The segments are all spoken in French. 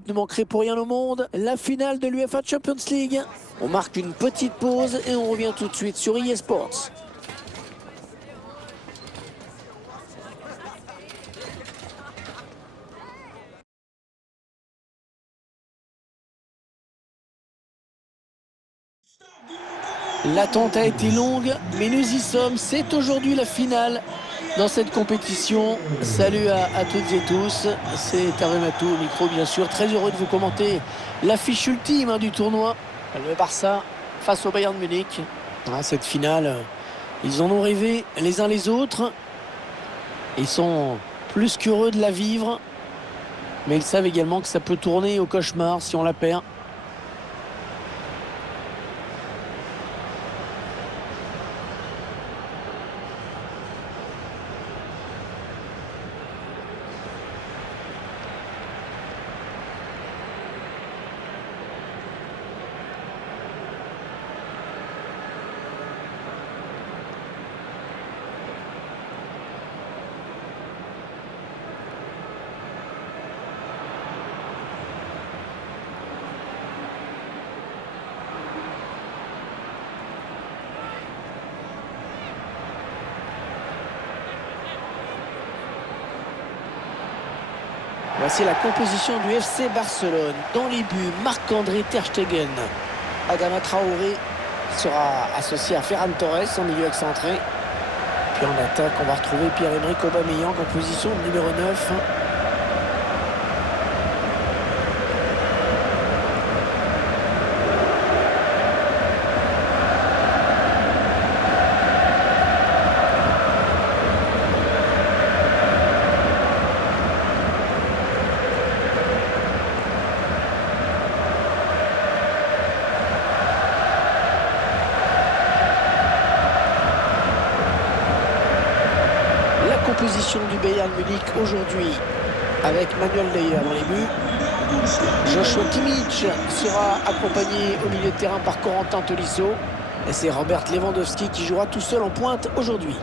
équipes ne manqueraient pour rien au monde la finale de l'UEFA Champions League. On marque une petite pause et on revient tout de suite sur EA Sports. L'attente a été longue, mais nous y sommes. C'est aujourd'hui la finale dans cette compétition. Salut à toutes et tous. C'est Hervé Matou au micro, bien sûr. Très heureux de vous commenter l'affiche ultime du tournoi. Le Barça face au Bayern de Munich. Cette finale, ils en ont rêvé les uns les autres. Ils sont plus qu'heureux de la vivre. Mais ils savent également que ça peut tourner au cauchemar si on la perd. Voici la composition du FC Barcelone. Dans les buts, Marc-André Ter Stegen. Adama Traoré sera associé à Ferran Torres en milieu excentré. Puis en attaque, on va retrouver Pierre-Emerick Aubameyang en position de numéro 9. Position du Bayern Munich aujourd'hui avec Manuel Neuer dans les buts. Joshua Kimmich sera accompagné au milieu de terrain par Corentin Tolisso. Et c'est Robert Lewandowski qui jouera tout seul en pointe aujourd'hui.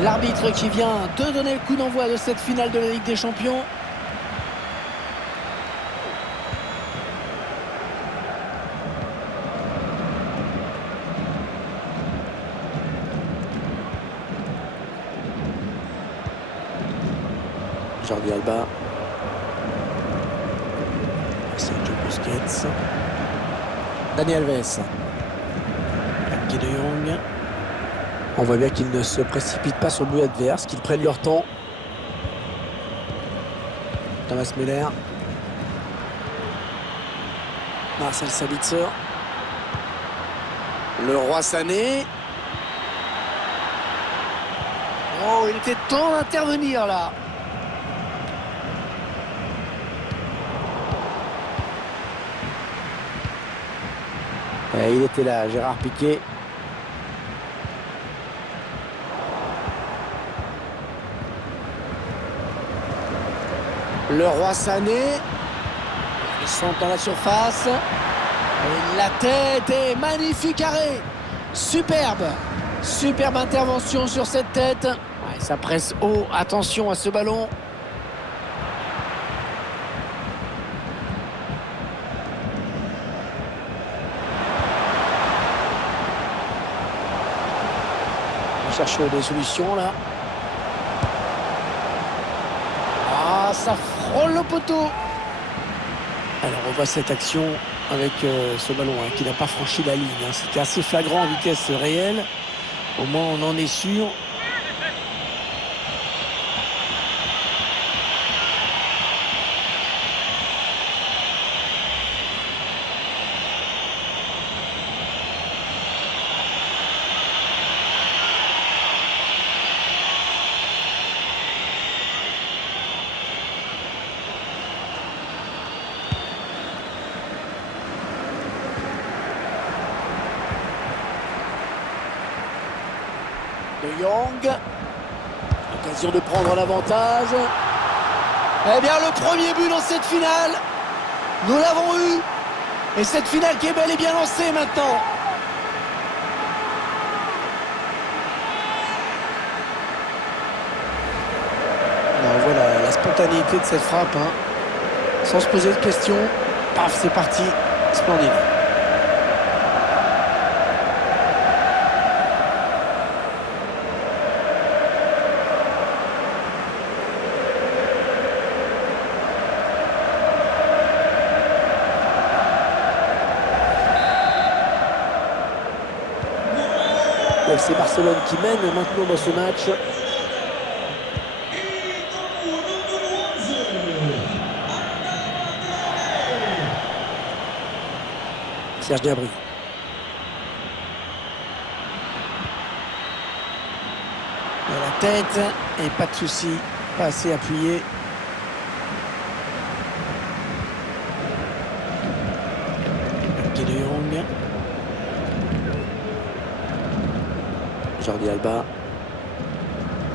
L'arbitre qui vient de donner le coup d'envoi de cette finale de la Ligue des Champions. Jordi Alba. Sergio Busquets. Dani Alves. Frenkie de Jong. On voit bien qu'ils ne se précipitent pas sur le but adverse, qu'ils prennent leur temps. Thomas Müller. Marcel Sabitzer. Le Roi Sané. Oh, il était temps d'intervenir là. Et il était là, Gérard Piqué. Le Roi Sané. Ils sont dans la surface. Et la tête est magnifique arrêt. Superbe. Superbe intervention sur cette tête. Ouais, ça presse haut. Attention à ce ballon. On cherche des solutions là. Ah, ça frôle le poteau. Alors on voit cette action avec ce ballon qui n'a pas franchi la ligne. C'était assez flagrant en vitesse réelle. Au moins on en est sûr. De Jong. Occasion de prendre l'avantage. Eh bien, le premier but dans cette finale, nous l'avons eu. Et cette finale qui est bel et bien lancée maintenant. Alors voilà la spontanéité de cette frappe, hein. Sans se poser de questions. Paf, c'est parti. Splendide. Le FC Barcelone qui mène maintenant dans ce match. Serge Gnabry. Et la tête, et pas de souci, pas assez appuyé. De Jong. Jordi Alba.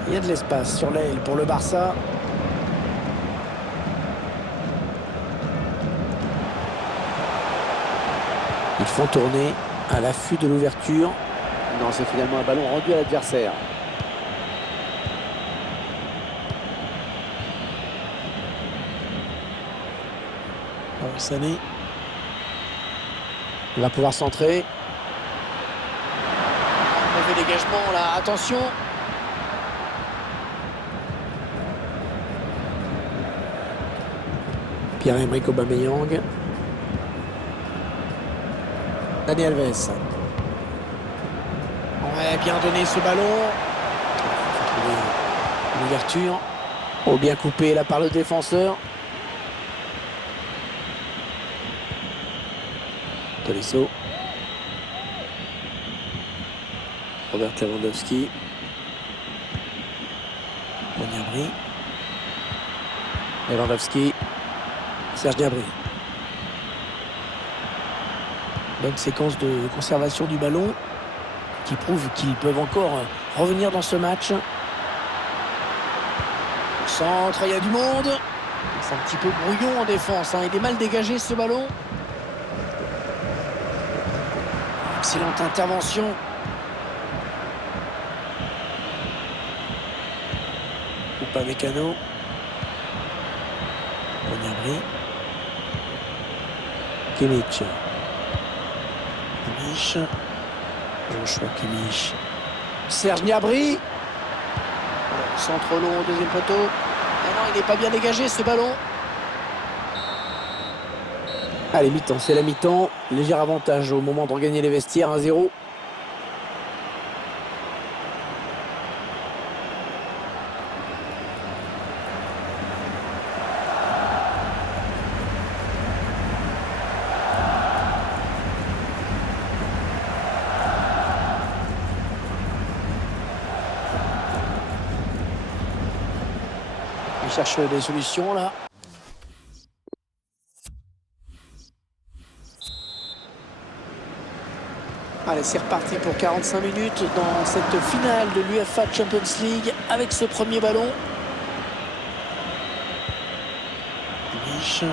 Il y a de l'espace sur l'aile pour le Barça. Ils font tourner à l'affût de l'ouverture. Non, c'est finalement un ballon rendu à l'adversaire. Sané. Il va pouvoir centrer. Mauvais dégagement là, attention. Pierre-Emerick Aubameyang. Dani Alves. Ouais, bien donné ce ballon. L'ouverture. Oh, bien coupé là par le défenseur. Tolisso. Robert Lewandowski. Gnabry. Lewandowski. Serge Gnabry. Bonne séquence de conservation du ballon qui prouve qu'ils peuvent encore revenir dans ce match. Au centre, il y a du monde. C'est un petit peu brouillon en défense, hein. Il est mal dégagé ce ballon. Excellente intervention. Upamecano. Gnabry. Kimmich. Joshua Kimmich. Serge Gnabry. Centre long au deuxième poteau. Ah non, il n'est pas bien dégagé ce ballon. Allez, mi-temps, c'est la mi-temps. Léger avantage au moment de regagner les vestiaires, 1-0. Il cherche des solutions là. Allez, c'est reparti pour 45 minutes dans cette finale de l'UEFA Champions League avec ce premier ballon. Kimmich.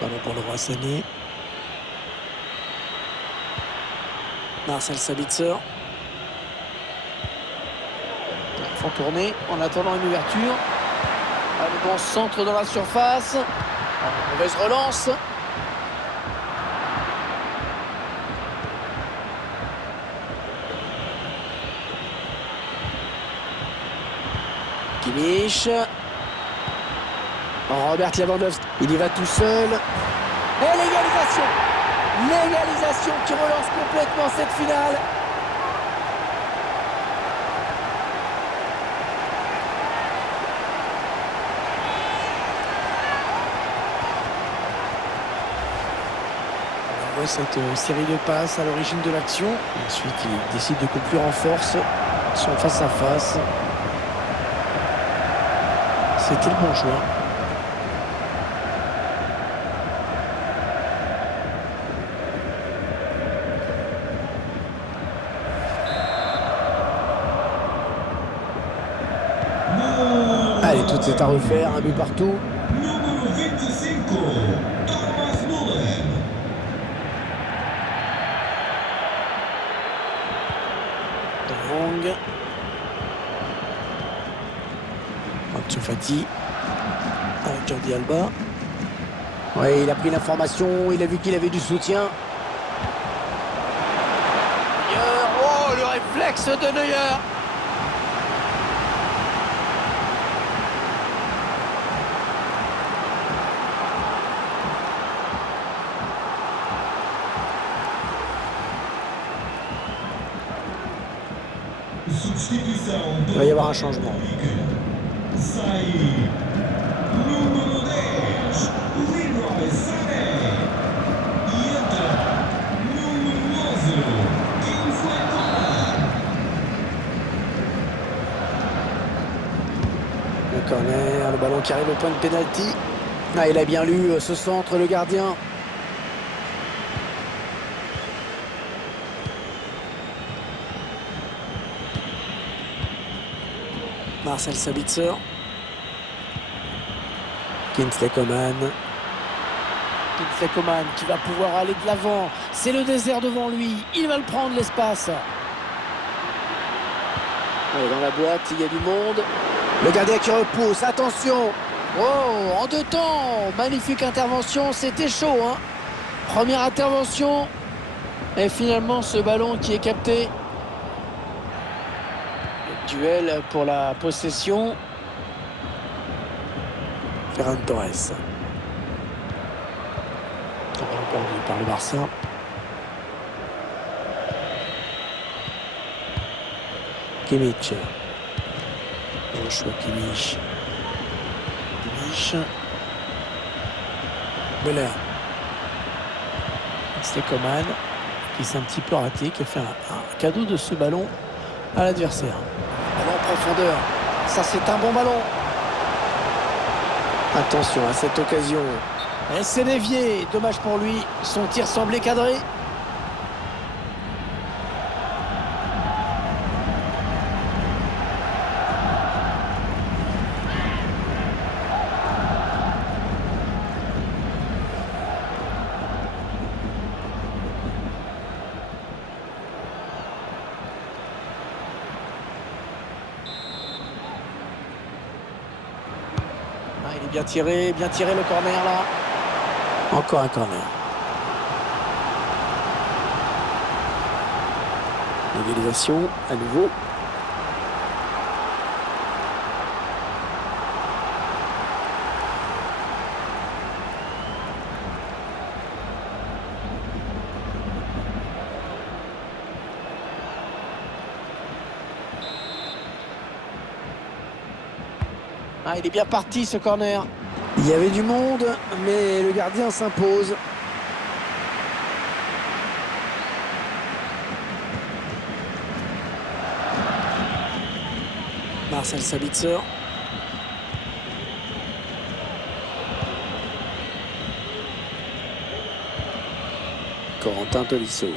Ballon pour le roi Sané. Marcel Sabitzer. Ils font tourner en attendant une ouverture. Le bon centre dans la surface. Mauvaise relance. Kimmich. Robert Lewandowski. Il y va tout seul. Et l'égalisation. L'égalisation qui relance complètement cette finale. On voit cette série de passes à l'origine de l'action. Ensuite, il décide de conclure en force. Ils sont face à face. C'était le bon choix. Allez, tout est à refaire, un but partout. Número 25. Fati avec Jordi Alba. Oui, il a pris l'information, il a vu qu'il avait du soutien. Neuer, oh, le réflexe de Neuer. Il va y avoir un changement. Le corner, le ballon qui arrive au point de pénalty. Ah, il a bien lu ce centre, le gardien. Marcel Sabitzer. Kingsley Coman. Kingsley Coman qui va pouvoir aller de l'avant. C'est le désert devant lui. Il va le prendre, l'espace. Allez, dans la boîte, il y a du monde. Le gardien qui repousse. Attention. Oh, en 2 temps. Magnifique intervention. C'était chaud, hein. Première intervention. Et finalement, ce ballon qui est capté. Duel pour la possession. Ferran Torres. Perdu par le Barça. Kimmich. Joshua Kimmich. Müller. C'est Coman qui s'est un petit peu raté, qui a fait un cadeau de ce ballon à l'adversaire. Ballon en profondeur. Ça, c'est un bon ballon. Attention à cette occasion. Et c'est dévié. Dommage pour lui. Son tir semblait cadré. Il est bien tiré le corner là. Encore un corner. Égalisation à nouveau. Ah, il est bien parti ce corner. Il y avait du monde, mais le gardien s'impose. Marcel Sabitzer. Corentin Tolisso.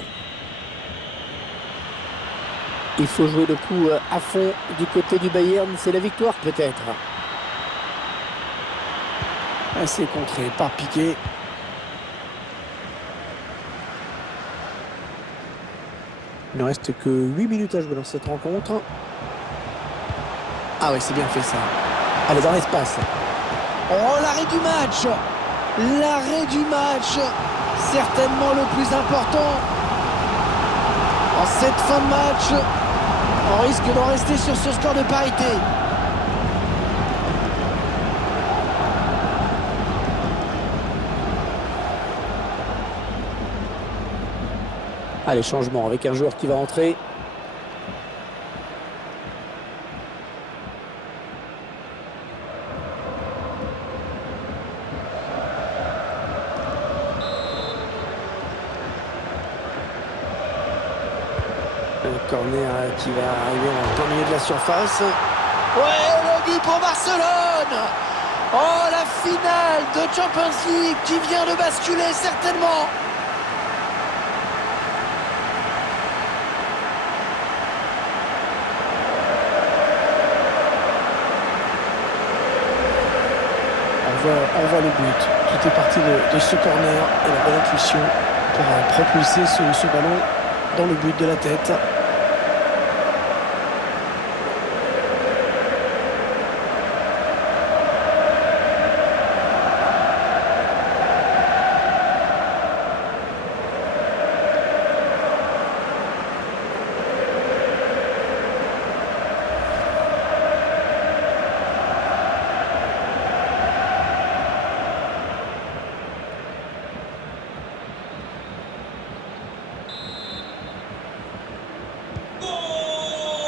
Il faut jouer le coup à fond du côté du Bayern. C'est la victoire peut-être. C'est contré par Piqué. Il ne reste que 8 minutes à jouer dans cette rencontre. Ah ouais, c'est bien fait ça. Allez, dans l'espace. Oh, l'arrêt du match. L'arrêt du match. Certainement le plus important. En cette fin de match, on risque d'en rester sur ce score de parité. Allez, changement avec un joueur qui va entrer. Un corner qui va arriver en plein milieu de la surface. Ouais, le but pour Barcelone. Oh, la finale de Champions League qui vient de basculer certainement. On voit le but. Tout est parti de ce corner et la bonne intuition pour propulser ce ballon dans le but de la tête.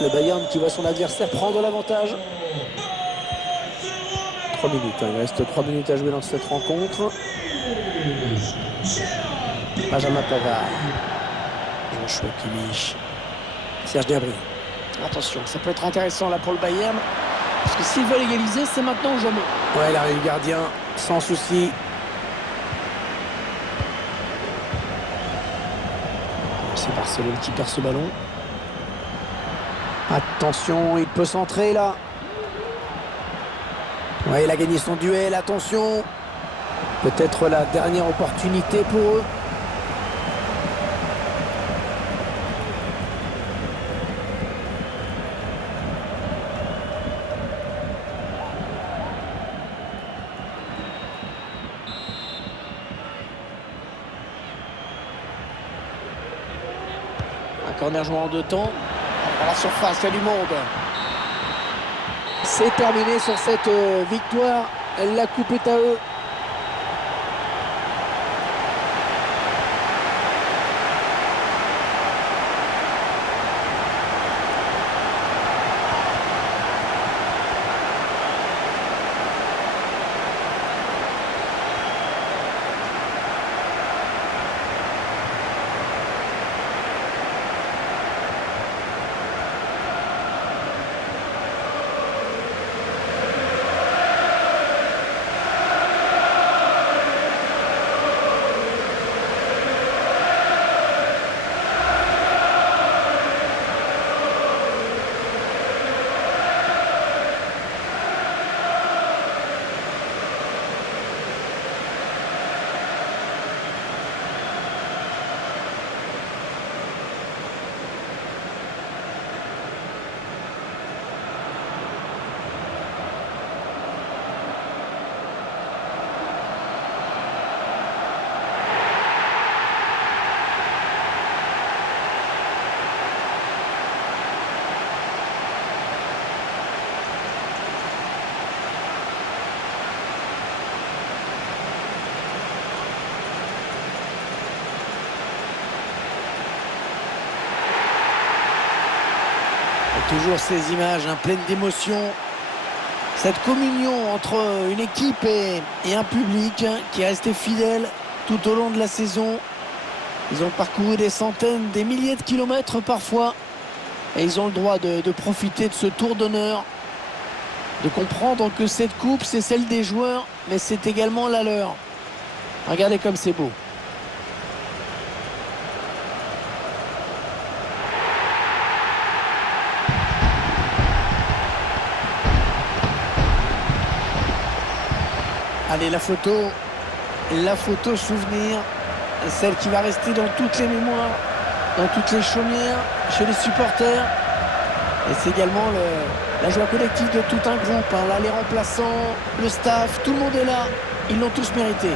Le Bayern qui voit son adversaire prendre l'avantage. 3 minutes, hein. Il reste 3 minutes à jouer dans cette rencontre. Benjamin Pavard. Joshua Kimmich. Serge Gnabry. Attention, ça peut être intéressant là pour le Bayern. Parce que s'ils veulent égaliser, c'est maintenant ou jamais. Ouais, l'arrêt du gardien, sans souci. C'est Barcelone qui perd ce ballon. Attention, il peut centrer là. Ouais, il a gagné son duel, attention. Peut-être la dernière opportunité pour eux. Un corner joué en 2 temps. À la surface, il y a du monde. C'est terminé sur cette victoire. La coupe est à eux. Toujours ces images pleines d'émotion. Cette communion entre une équipe et un public qui est resté fidèle tout au long de la saison. Ils ont parcouru des centaines, des milliers de kilomètres parfois. Et ils ont le droit de profiter de ce tour d'honneur. De comprendre que cette coupe, c'est celle des joueurs, mais c'est également la leur. Regardez comme c'est beau. Allez, la photo souvenir, celle qui va rester dans toutes les mémoires, dans toutes les chaumières, chez les supporters. Et c'est également la joie collective de tout un groupe. Là, les remplaçants, le staff, tout le monde est là. Ils l'ont tous mérité.